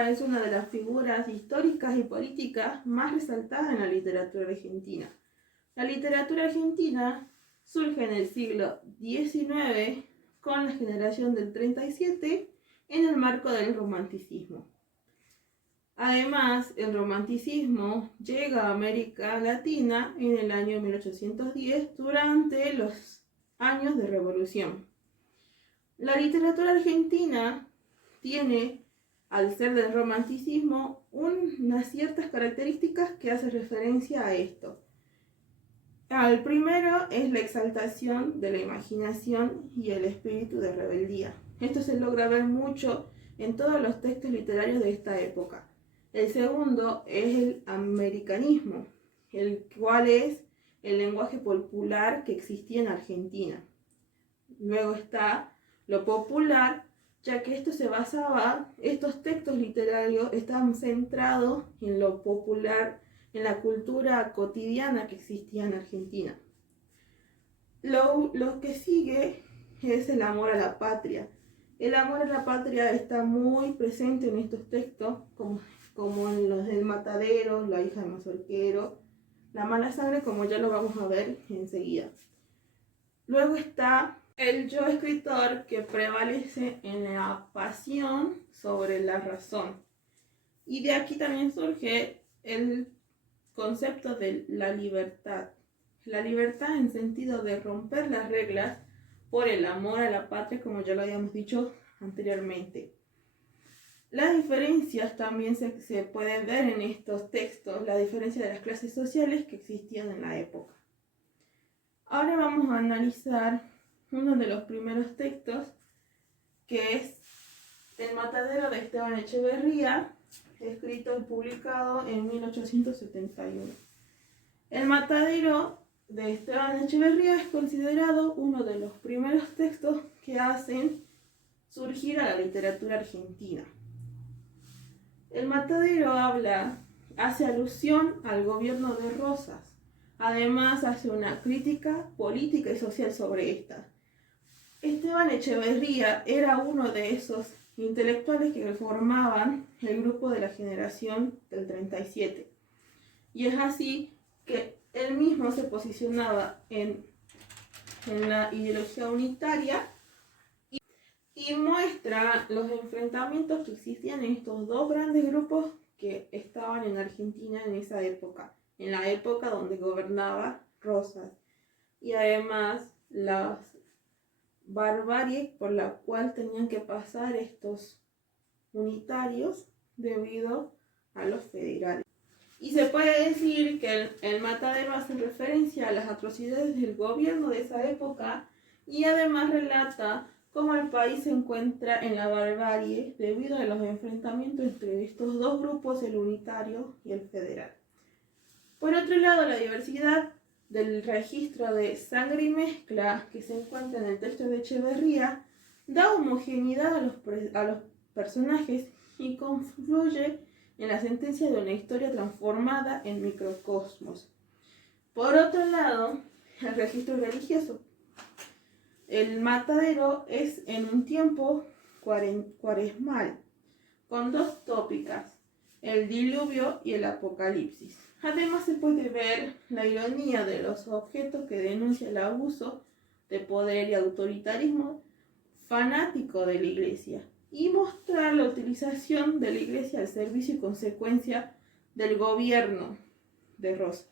Neruda es una de las figuras históricas y políticas más resaltadas en la literatura argentina. La literatura argentina surge en el siglo XIX con la generación del 37 en el marco del romanticismo. Además, el romanticismo llega a América Latina en el año 1810 durante los años de revolución. La literatura argentina tiene, al ser del romanticismo, unas ciertas características que hacen referencia a esto. El primero es la exaltación de la imaginación y el espíritu de rebeldía. Esto se logra ver mucho en todos los textos literarios de esta época. El segundo es el americanismo, el cual es el lenguaje popular que existía en Argentina. Luego está lo popular, ya que estos textos literarios estaban centrados en lo popular, en la cultura cotidiana que existía en Argentina. Lo que sigue es el amor a la patria. El amor a la patria está muy presente en estos textos, como en los del Matadero, La hija del mazorquero, La mala sangre, como ya lo vamos a ver enseguida. Luego está el yo escritor, que prevalece en la pasión sobre la razón. Y de aquí también surge el concepto de la libertad. La libertad en sentido de romper las reglas por el amor a la patria, como ya lo habíamos dicho anteriormente. Las diferencias también se pueden ver en estos textos, la diferencia de las clases sociales que existían en la época. Ahora vamos a analizar uno de los primeros textos, que es El Matadero de Esteban Echeverría, escrito y publicado en 1871. El Matadero de Esteban Echeverría es considerado uno de los primeros textos que hacen surgir a la literatura argentina. El Matadero hace alusión al gobierno de Rosas. Además, hace una crítica política y social sobre esta. Esteban Echeverría era uno de esos intelectuales que formaban el grupo de la generación del 37. Y es así que él mismo se posicionaba en la ideología unitaria y muestra los enfrentamientos que existían en estos dos grandes grupos que estaban en Argentina en esa época, en la época donde gobernaba Rosas, y además las barbarie por la cual tenían que pasar estos unitarios debido a los federales. Y se puede decir que el Matadero hace referencia a las atrocidades del gobierno de esa época y además relata cómo el país se encuentra en la barbarie debido a los enfrentamientos entre estos dos grupos, el unitario y el federal. Por otro lado, la diversidad del registro de sangre y mezcla que se encuentra en el texto de Echeverría da homogeneidad a los personajes y confluye en la sentencia de una historia transformada en microcosmos. Por otro lado, el registro religioso. El Matadero es en un tiempo cuaresmal, con dos tópicas, el diluvio y el apocalipsis. Además se puede ver la ironía de los objetos que denuncia el abuso de poder y autoritarismo fanático de la Iglesia, y mostrar la utilización de la Iglesia al servicio y consecuencia del gobierno de Rosas.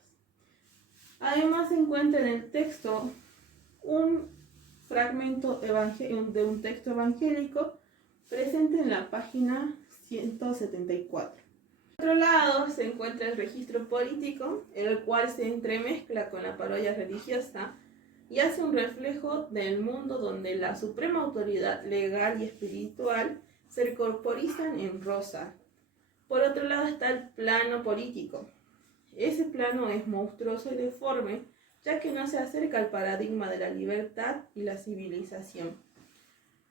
Además se encuentra en el texto un fragmento de un texto evangélico presente en la página 174. Por otro lado se encuentra el registro político, el cual se entremezcla con la parodia religiosa y hace un reflejo del mundo donde la suprema autoridad legal y espiritual se corporizan en Rosa. Por otro lado está el plano político. Ese plano es monstruoso y deforme, ya que no se acerca al paradigma de la libertad y la civilización.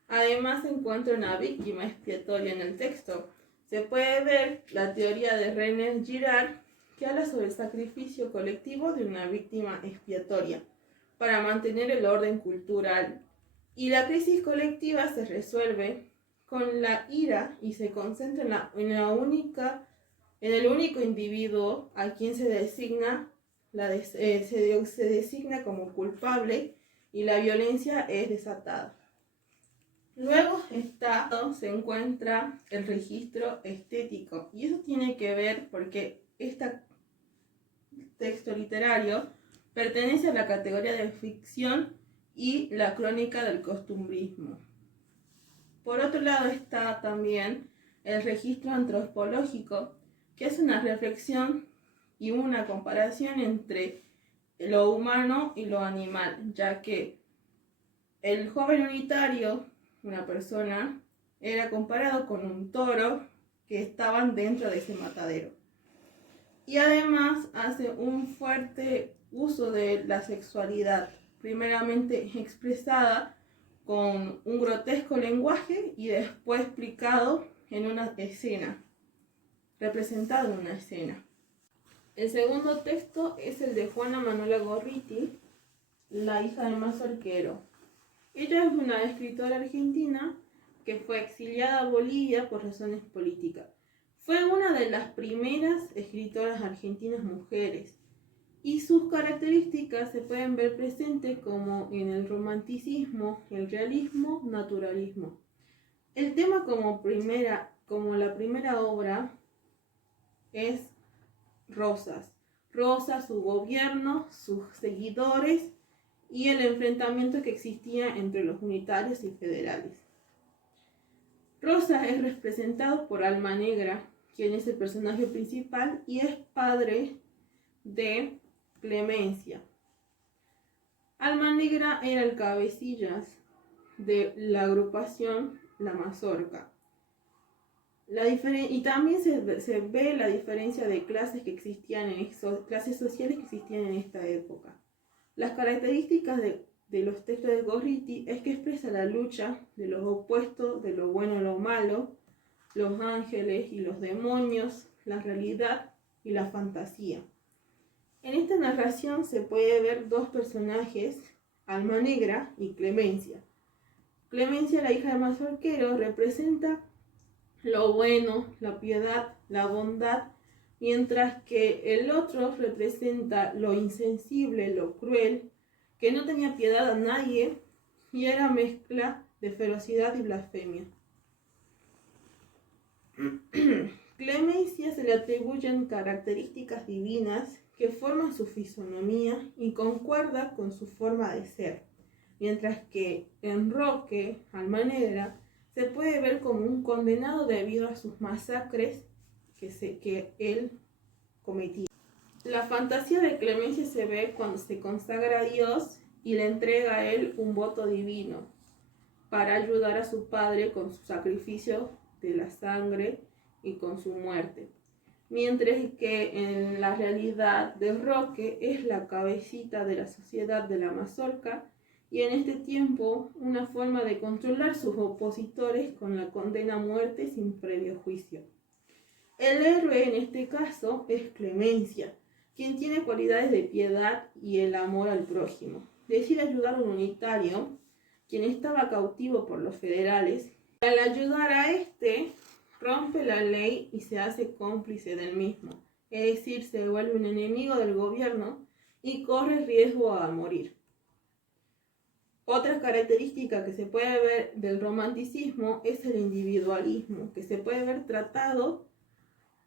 Además se encuentra una víctima expiatoria en el texto. Se puede ver la teoría de René Girard, que habla sobre el sacrificio colectivo de una víctima expiatoria para mantener el orden cultural. Y la crisis colectiva se resuelve con la ira y se concentra en el único individuo a quien se designa, se designa como culpable y la violencia es desatada. Luego se encuentra el registro estético, y eso tiene que ver porque este texto literario pertenece a la categoría de ficción y la crónica del costumbrismo. Por otro lado está también el registro antropológico, que es una reflexión y una comparación entre lo humano y lo animal, ya que el joven unitario, una persona, era comparado con un toro que estaban dentro de ese matadero. Y además hace un fuerte uso de la sexualidad, primeramente expresada con un grotesco lenguaje y después explicado en una escena, representado en una escena. El segundo texto es el de Juana Manuela Gorriti, la hija del mazorquero. Ella es una escritora argentina que fue exiliada a Bolivia por razones políticas. Fue una de las primeras escritoras argentinas mujeres y sus características se pueden ver presentes como en el romanticismo, el realismo, naturalismo. El tema como la primera obra es Rosas. Rosas, su gobierno, sus seguidores y el enfrentamiento que existía entre los unitarios y federales. Rosas es representado por Alma Negra, quien es el personaje principal y es padre de Clemencia. Alma Negra era el cabecillas de la agrupación La Mazorca. Y también se ve la diferencia de clases que existían clases sociales que existían en esta época. Las características de los textos de Gorriti es que expresa la lucha de los opuestos, de lo bueno y lo malo, los ángeles y los demonios, la realidad y la fantasía. En esta narración se puede ver dos personajes, Alma Negra y Clemencia. Clemencia, la hija del mazorquero, representa lo bueno, la piedad, la bondad, mientras que el otro representa lo insensible, lo cruel, que no tenía piedad a nadie y era mezcla de ferocidad y blasfemia. Clemencia se le atribuyen características divinas que forman su fisonomía y concuerda con su forma de ser, mientras que en Roque, Alma Negra, se puede ver como un condenado debido a sus masacres que él cometía. La fantasía de Clemencia se ve cuando se consagra a Dios y le entrega a él un voto divino para ayudar a su padre con su sacrificio de la sangre y con su muerte. Mientras que en la realidad de Roque es la cabecita de la sociedad de la mazorca y en este tiempo una forma de controlar sus opositores con la condena a muerte sin previo juicio. El héroe en este caso es Clemencia, quien tiene cualidades de piedad y el amor al prójimo. Decide ayudar a un unitario, quien estaba cautivo por los federales. Al ayudar a este, rompe la ley y se hace cómplice del mismo, es decir, se vuelve un enemigo del gobierno y corre riesgo a morir. Otra característica que se puede ver del romanticismo es el individualismo, que se puede ver tratado,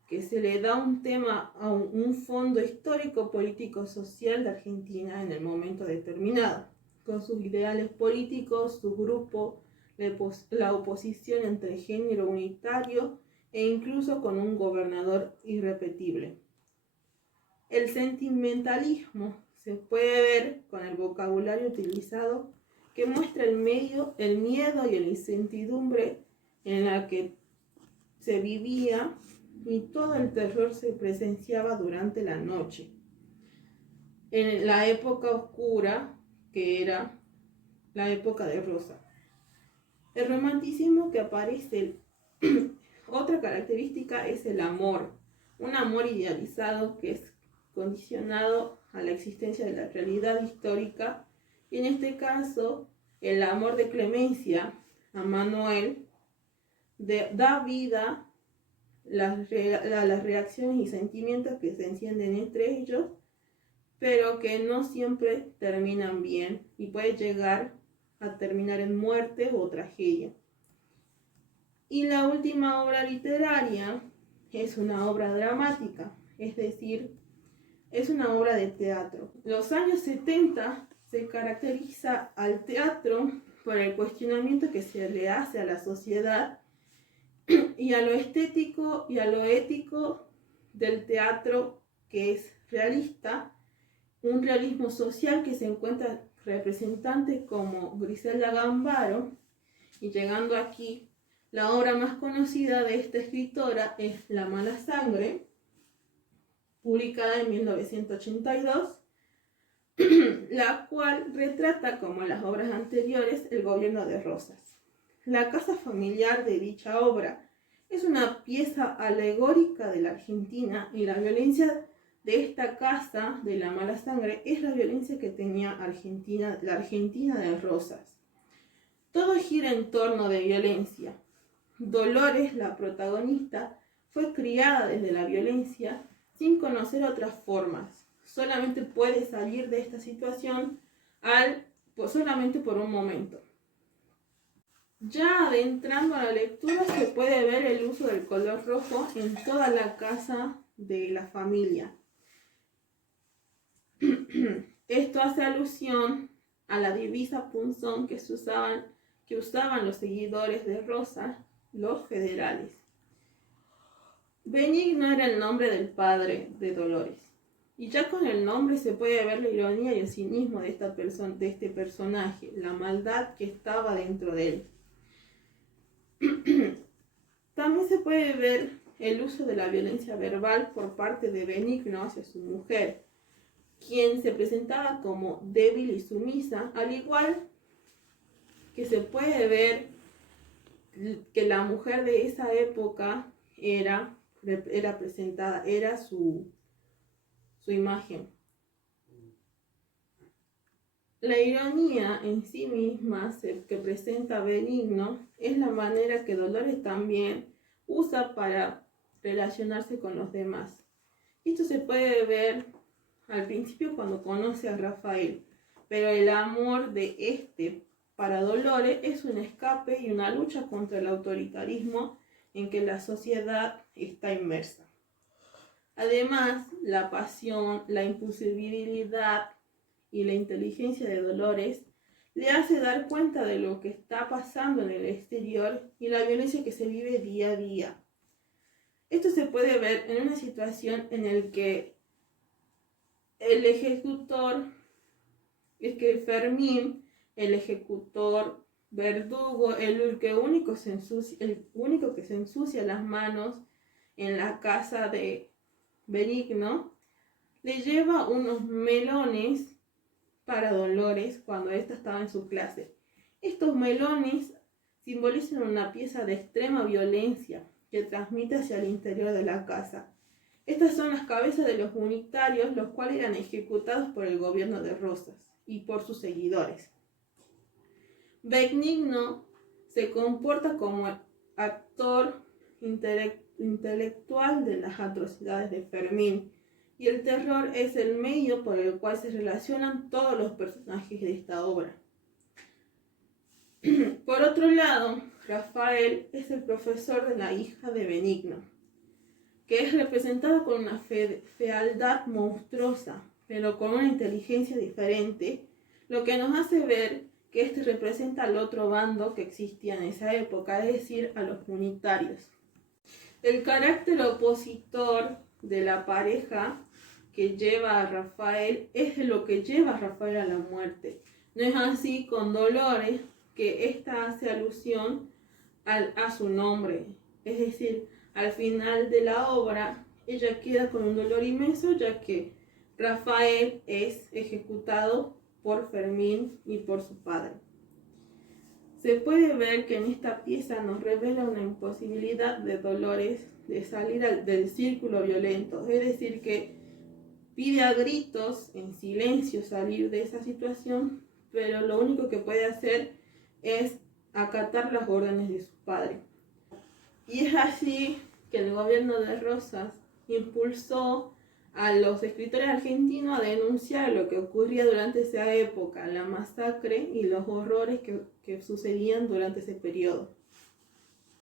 que se le da un tema a un fondo histórico, político, social de Argentina en el momento determinado, con sus ideales políticos, su grupo, la oposición entre género unitario e incluso con un gobernador irrepetible. El sentimentalismo se puede ver con el vocabulario utilizado que muestra el miedo y la incertidumbre en la que se vivía y todo el terror se presenciaba durante la noche. En la época oscura, que era la época de Rosa. El romanticismo que aparece, otra característica es el amor, un amor idealizado que es condicionado a la existencia de la realidad histórica, y en este caso el amor de Clemencia a Manuel da vida las reacciones y sentimientos que se encienden entre ellos, pero que no siempre terminan bien y puede llegar a terminar en muerte o tragedia. Y la última obra literaria es una obra dramática, es decir, es una obra de teatro. Los años 70 se caracteriza al teatro por el cuestionamiento que se le hace a la sociedad y a lo estético y a lo ético del teatro, que es realista, un realismo social que se encuentra representantes como Griselda Gambaro, y llegando aquí, la obra más conocida de esta escritora es La mala sangre, publicada en 1982, la cual retrata, como las obras anteriores, el gobierno de Rosas. La casa familiar de dicha obra es una pieza alegórica de la Argentina, y la violencia de esta casa de La mala sangre es la violencia que tenía la Argentina de Rosas. Todo gira en torno de violencia. Dolores, la protagonista, fue criada desde la violencia sin conocer otras formas. Solamente puede salir de esta situación solamente por un momento. Ya adentrando a la lectura, se puede ver el uso del color rojo en toda la casa de la familia. Esto hace alusión a la divisa punzón que usaban los seguidores de Rosas, los federales. Benigno era el nombre del padre de Dolores, y ya con el nombre se puede ver la ironía y el cinismo de este personaje, la maldad que estaba dentro de él. También se puede ver el uso de la violencia verbal por parte de Benigno hacia su mujer, quien se presentaba como débil y sumisa, al igual que se puede ver que la mujer de esa época era presentada, era su imagen. La ironía en sí misma que presenta Benigno es la manera que Dolores también usa para relacionarse con los demás. Esto se puede ver al principio cuando conoce a Rafael, pero el amor de este para Dolores es un escape y una lucha contra el autoritarismo en que la sociedad está inmersa. Además, la pasión, la impulsividad y la inteligencia de Dolores le hace dar cuenta de lo que está pasando en el exterior y la violencia que se vive día a día. Esto se puede ver en una situación en la que el ejecutor, es que Fermín, el ejecutor verdugo, el único que se ensucia las manos en la casa de Benigno, le lleva unos melones para Dolores cuando ésta estaba en su clase. Estos melones simbolizan una pieza de extrema violencia que transmite hacia el interior de la casa. Estas son las cabezas de los unitarios, los cuales eran ejecutados por el gobierno de Rosas y por sus seguidores. Benigno se comporta como actor intelectual de las atrocidades de Fermín, y el terror es el medio por el cual se relacionan todos los personajes de esta obra. Por otro lado, Rafael es el profesor de la hija de Benigno, que es representada con una fealdad monstruosa, pero con una inteligencia diferente, lo que nos hace ver que este representa al otro bando que existía en esa época, es decir, a los unitarios. El carácter opositor de la pareja que lleva a Rafael es lo que lleva a Rafael a la muerte. No es así con Dolores, que esta hace alusión a su nombre, es decir, al final de la obra ella queda con un dolor inmenso, ya que Rafael es ejecutado por Fermín y por su padre. Se puede ver que en esta pieza nos revela una imposibilidad de Dolores de salir del círculo violento, es decir, que pide a gritos, en silencio, salir de esa situación, pero lo único que puede hacer es acatar las órdenes de su padre. Y es así que el gobierno de Rosas impulsó a los escritores argentinos a denunciar lo que ocurría durante esa época, la masacre y los horrores que sucedían durante ese periodo.